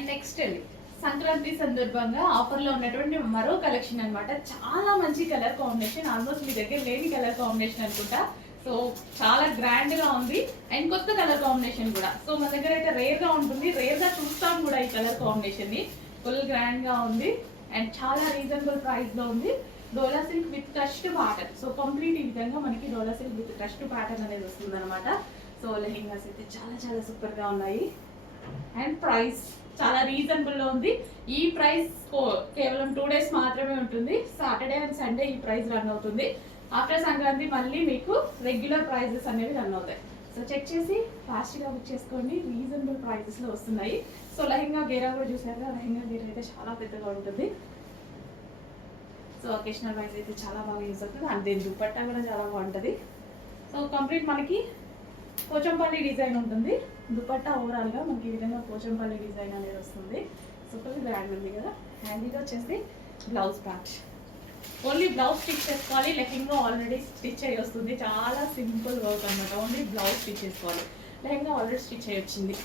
And next Sankranti సందర్భంగా ఆఫర్లో ఉన్నటువంటి మరో కలెక్షన్ అన్నమాట. చాలా మంచి కలర్ కాంబినేషన్, ఆల్మోస్ట్ మీ దగ్గర లేని కలర్ కాంబినేషన్ అనుకుంటా. సో చాలా గ్రాండ్ గా ఉంది అండ్ కొత్త కలర్ కాంబినేషన్ కూడా. సో మన దగ్గర అయితే రేర్ గా ఉంటుంది, రేర్ గా చూస్తాం కూడా ఈ కలర్ కాంబినేషన్ ని. ఫుల్ గ్రాండ్ గా ఉంది అండ్ చాలా రీజనబుల్ ప్రైస్ లో ఉంది. Dola silk with crushed pattern. So complete ఈ విధంగా మనకి dola silk with crushed pattern అనేది వస్తుంది అనమాట. సో లెహెంగాస్ అయితే చాలా చాలా సూపర్ గా ఉన్నాయి అండ్ ప్రైస్ చాలా రీజనబుల్ లో ఉంది. ఈ ప్రైస్ కేవలం 2 days మాత్రమే ఉంటుంది. సాటర్డే అండ్ సండే ఈ ప్రైస్ రన్ అవుతుంది. ఆఫ్టర్ సంక్రాంతి మళ్ళీ మీకు రెగ్యులర్ ప్రైజెస్ అనేవి రన్ అవుతాయి. సో చెక్ చేసి ఫాస్ట్గా బుక్ చేసుకోండి, రీజనబుల్ ప్రైజెస్లో వస్తున్నాయి. సో లెహెంగా గేరా కూడా చూసారు, లెహెంగా గేరా అయితే చాలా పెద్దగా ఉంటుంది. సో ఒకేషనల్ వైజ్ అయితే చాలా బాగా యూజ్ అవుతుంది అండ్ దీని దుపట్టా కూడా చాలా బాగుంటుంది. సో కంప్లీట్ మనకి పోచంపల్లి డిజైన్ ఉంటుంది. దుపట్టా ఓవరాల్గా మనకి ఈ విధంగా పోచంపల్లి డిజైన్ అనేది వస్తుంది. సూపర్ గ్రాండ్ ఉంది కదా. అండ్ ఇది వచ్చేసి blouse part. Only blouse stitch చేసుకోవాలి. లెహెంగా ఆల్రెడీ స్టిచ్ అయ్యి వస్తుంది. చాలా సింపుల్ వర్క్ అనమాట. ఓన్లీ బ్లౌజ్ స్టిచ్ చేసుకోవాలి. లెహెంగా ఆల్రెడీ స్టిచ్ అయ్యి వచ్చింది.